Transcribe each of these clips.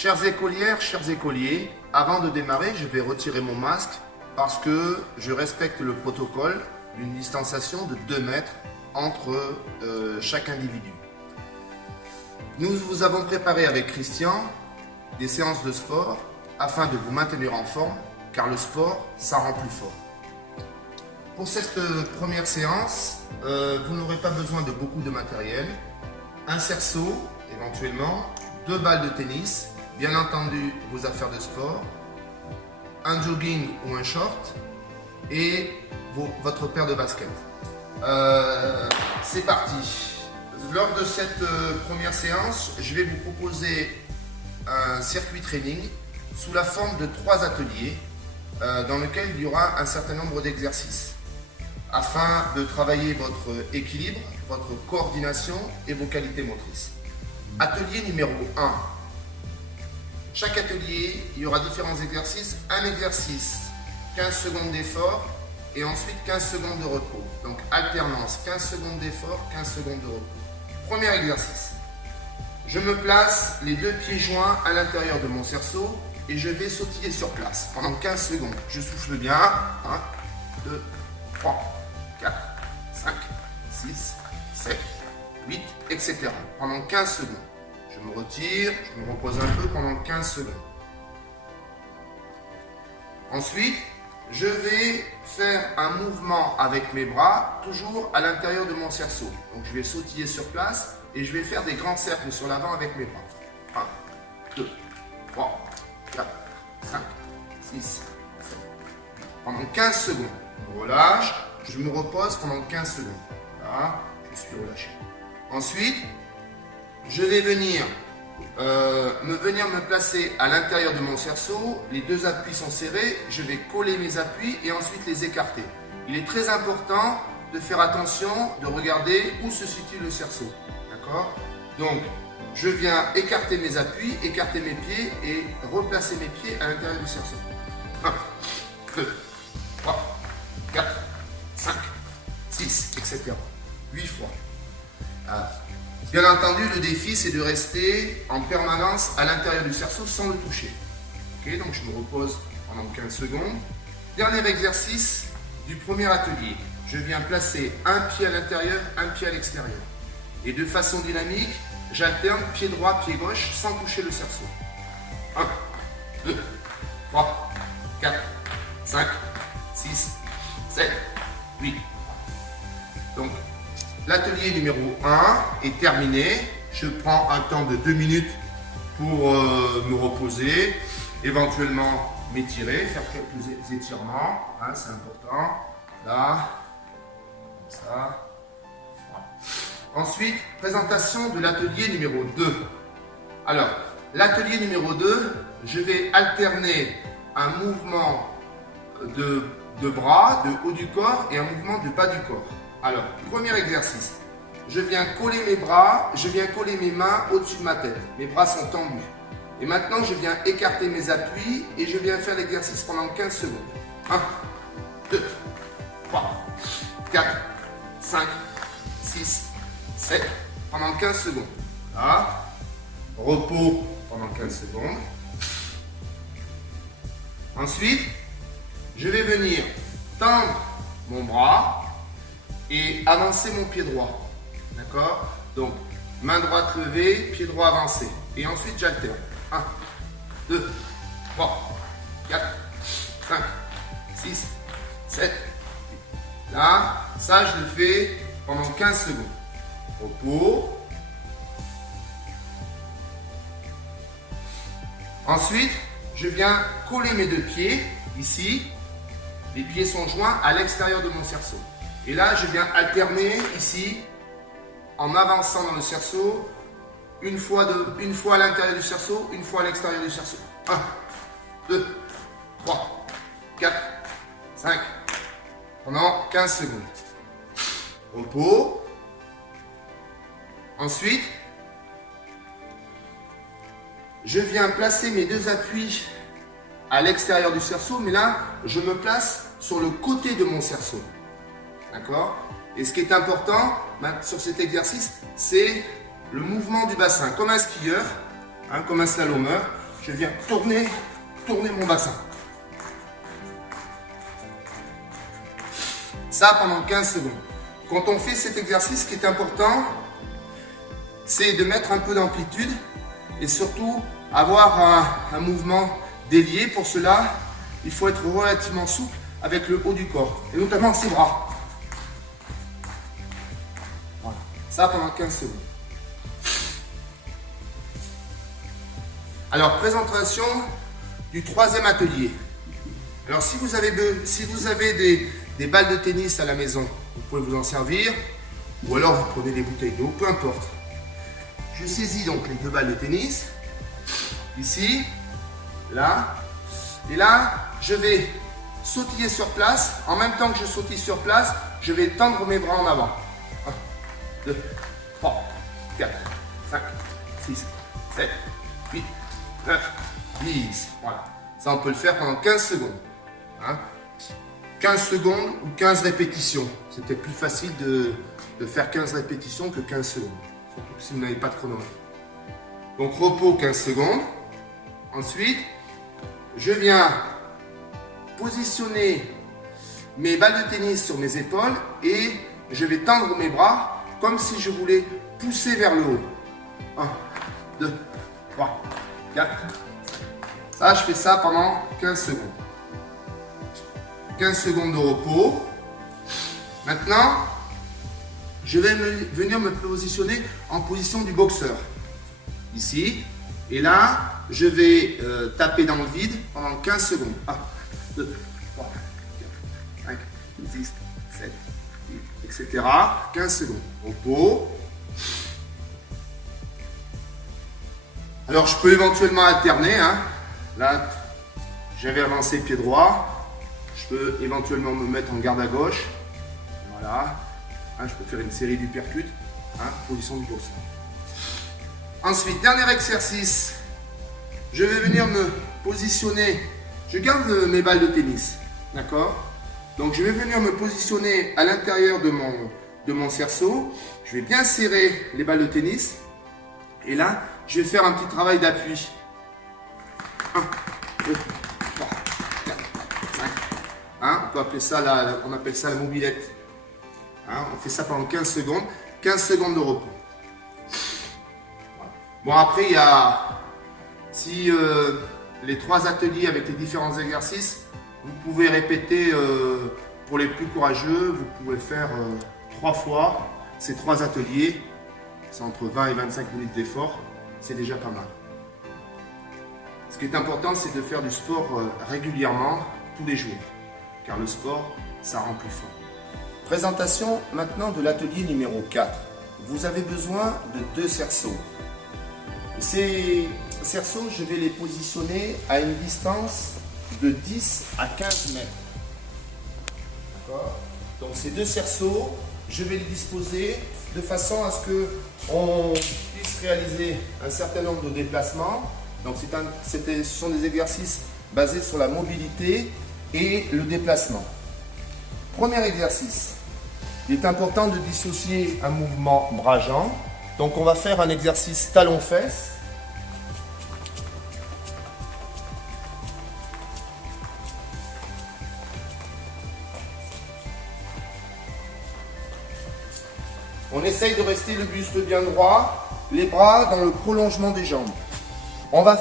Chères écolières, chers écoliers, avant de démarrer, je vais retirer mon masque parce que je respecte le protocole d'une distanciation de 2 mètres entre chaque individu. Nous vous avons préparé avec Christian des séances de sport afin de vous maintenir en forme, car le sport, ça rend plus fort. Pour cette première séance, vous n'aurez pas besoin de beaucoup de matériel. Un cerceau, éventuellement, 2 balles de tennis, bien entendu vos affaires de sport, un jogging ou un short et votre paire de baskets. C'est parti. Lors de cette première séance, je vais vous proposer un circuit training sous la forme de 3 ateliers dans lesquels il y aura un certain nombre d'exercices afin de travailler votre équilibre, votre coordination et vos qualités motrices. Atelier numéro 1. Chaque atelier, il y aura différents exercices. Un exercice, 15 secondes d'effort et ensuite 15 secondes de repos. Donc alternance, 15 secondes d'effort, 15 secondes de repos. Premier exercice. Je me place les 2 pieds joints à l'intérieur de mon cerceau et je vais sautiller sur place pendant 15 secondes. Je souffle bien. 1, 2, 3, 4, 5, 6, 7, 8, etc. Pendant 15 secondes. Je me retire, je me repose un peu pendant 15 secondes. Ensuite, je vais faire un mouvement avec mes bras, toujours à l'intérieur de mon cerceau. Donc je vais sautiller sur place et je vais faire des grands cercles sur l'avant avec mes bras. 1, 2, 3, 4, 5, 6, 7. Pendant 15 secondes. Je relâche, je me repose pendant 15 secondes. Là, je suis relâché. Ensuite, je vais venir me placer à l'intérieur de mon cerceau. Les 2 appuis sont serrés. Je vais coller mes appuis et ensuite les écarter. Il est très important de faire attention, de regarder où se situe le cerceau. D'accord ? Donc, je viens écarter mes appuis, écarter mes pieds et replacer mes pieds à l'intérieur du cerceau. 1, 2, 3, 4, 5, 6, etc. 8 fois. Bien entendu, le défi, c'est de rester en permanence à l'intérieur du cerceau sans le toucher. Ok, donc je me repose pendant 15 secondes. Dernier exercice du premier atelier. Je viens placer un pied à l'intérieur, un pied à l'extérieur. Et de façon dynamique, j'alterne pied droit, pied gauche sans toucher le cerceau. 1, 2, 3, 4, 5, 6, 7, 8. Donc, l'atelier numéro 1 est terminé. Je prends un temps de 2 minutes pour me reposer, éventuellement m'étirer, faire quelques étirements. Hein, c'est important. Là, comme ça. Voilà. Ensuite, présentation de l'atelier numéro 2. Alors, l'atelier numéro 2, je vais alterner un mouvement de bras, de haut du corps et un mouvement de bas du corps. Alors, premier exercice. Je viens coller mes bras, je viens coller mes mains au-dessus de ma tête. Mes bras sont tendus. Et maintenant, je viens écarter mes appuis et je viens faire l'exercice pendant 15 secondes. 1, 2, 3, 4, 5, 6, 7, pendant 15 secondes. Là, repos pendant 15 secondes. Ensuite, je vais venir tendre mon bras et avancer mon pied droit. D'accord? Donc, main droite levée, pied droit avancé. Et ensuite, j'alterne. 1, 2, 3, 4, 5, 6, 7. Là, ça, je le fais pendant 15 secondes. Repos. Ensuite, je viens coller mes 2 pieds, ici. Les pieds sont joints à l'extérieur de mon cerceau. Et là, je viens alterner ici, en avançant dans le cerceau, une fois à l'intérieur du cerceau, une fois à l'extérieur du cerceau. 1, 2, 3, 4, 5, pendant 15 secondes. Repos. Ensuite, je viens placer mes 2 appuis à l'extérieur du cerceau, mais là, je me place sur le côté de mon cerceau. D'accord? Et ce qui est important sur cet exercice, c'est le mouvement du bassin. Comme un skieur, comme un slalomeur, je viens tourner mon bassin. Ça pendant 15 secondes. Quand on fait cet exercice, ce qui est important, c'est de mettre un peu d'amplitude et surtout avoir un mouvement délié. Pour cela, il faut être relativement souple avec le haut du corps et notamment ses bras. Voilà. Ça pendant 15 secondes. Alors, présentation du troisième atelier. Alors, si vous avez des balles de tennis à la maison, vous pouvez vous en servir, ou alors vous prenez des bouteilles d'eau, peu importe. Je saisis donc les deux balles de tennis, ici, là, et là, je vais sautiller sur place. En même temps que je sautille sur place, je vais tendre mes bras en avant. 1, 2, 3, 4, 5, 6, 7, 8, 9, 10. Voilà. Ça, on peut le faire pendant 15 secondes. Hein? 15 secondes ou 15 répétitions. C'est peut-être plus facile de faire 15 répétitions que 15 secondes. Surtout si vous n'avez pas de chronomètre. Donc, repos 15 secondes. Ensuite, je viens positionner mes balles de tennis sur mes épaules et je vais tendre mes bras comme si je voulais pousser vers le haut. 1, 2, 3, 4, 5. Ça, je fais ça pendant 15 secondes. 15 secondes de repos. Maintenant, je vais venir me positionner en position du boxeur. Ici. Et là, je vais taper dans le vide pendant 15 secondes. 1, 2, 3, 4, 5, 6, 7, 8, etc. 15 secondes. Repos. Alors, je peux éventuellement alterner. Hein. Là, j'avais avancé pied droit. Je peux éventuellement me mettre en garde à gauche. Voilà. Hein, je peux faire une série d'uppercuts. Hein, position du boxeur. Ensuite, dernier exercice. Je vais venir me positionner. Je garde mes balles de tennis. D'accord? Donc, je vais venir me positionner à l'intérieur de mon cerceau. Je vais bien serrer les balles de tennis. Et là, je vais faire un petit travail d'appui. 1, 2, 3, 4, 5. Hein, on appelle ça la mobilette. Hein, on fait ça pendant 15 secondes. 15 secondes de repos. Voilà. Bon, après, il y a... Si les 3 ateliers avec les différents exercices, vous pouvez répéter, pour les plus courageux, vous pouvez faire 3 fois ces 3 ateliers. C'est entre 20 et 25 minutes d'effort. C'est déjà pas mal. Ce qui est important, c'est de faire du sport régulièrement, tous les jours. Car le sport, ça rend plus fort. Présentation maintenant de l'atelier numéro 4. Vous avez besoin de 2 cerceaux. Ces cerceaux, je vais les positionner à une distance de 10 à 15 mètres. D'accord? Donc ces 2 cerceaux, je vais les disposer de façon à ce qu'on puisse réaliser un certain nombre de déplacements. Donc ce sont des exercices basés sur la mobilité et le déplacement. Premier exercice. Il est important de dissocier un mouvement bras-jambes. Donc on va faire un exercice talon-fesses. On essaye de rester le buste bien droit, les bras dans le prolongement des jambes. On va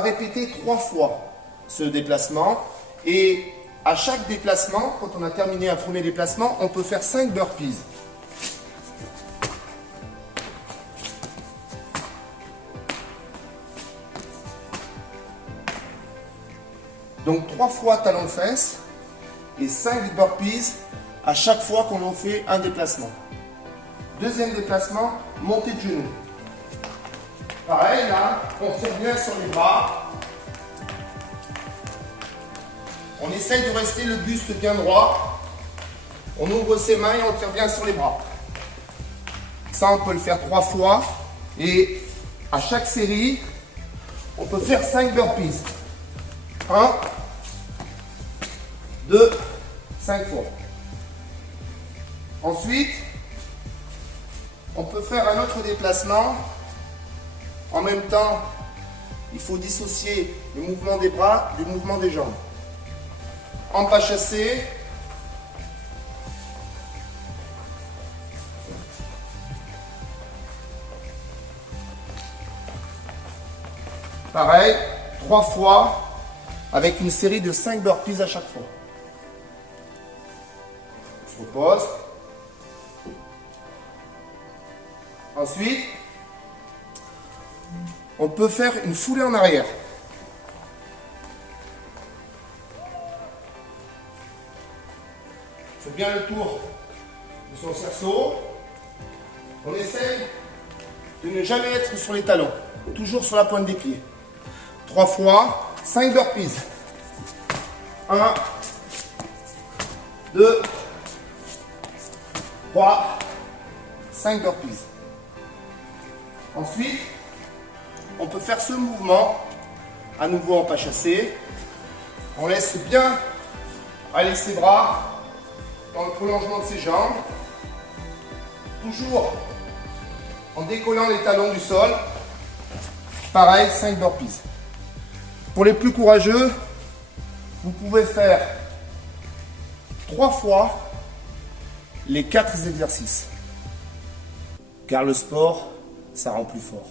répéter 3 fois ce déplacement et à chaque déplacement, quand on a terminé un premier déplacement, on peut faire 5 burpees. Donc 3 fois talon-fesses et 5 burpees à chaque fois qu'on en fait un déplacement. Deuxième déplacement, montée de genoux. Pareil, là, on tire bien sur les bras. On essaye de rester le buste bien droit. On ouvre ses mains et on tire bien sur les bras. Ça, on peut le faire 3 fois. Et à chaque série, on peut faire 5 burpees. 1, 2, 5 fois. Ensuite, on peut faire un autre déplacement en même temps il faut dissocier le mouvement des bras du mouvement des jambes. En pas chassé. Pareil, 3 fois avec une série de 5 burpees à chaque fois. On se repose. Ensuite, on peut faire une foulée en arrière. On fait bien le tour de son cerceau. On essaye de ne jamais être sur les talons, toujours sur la pointe des pieds. 3 fois, 5 burpees. 1, 2, 3, 5 burpees. Ensuite, on peut faire ce mouvement, à nouveau en pas chassé. On laisse bien aller ses bras dans le prolongement de ses jambes. Toujours en décollant les talons du sol. Pareil, 5 burpees. Pour les plus courageux, vous pouvez faire 3 fois les 4 exercices. Car le sport, ça rend plus fort.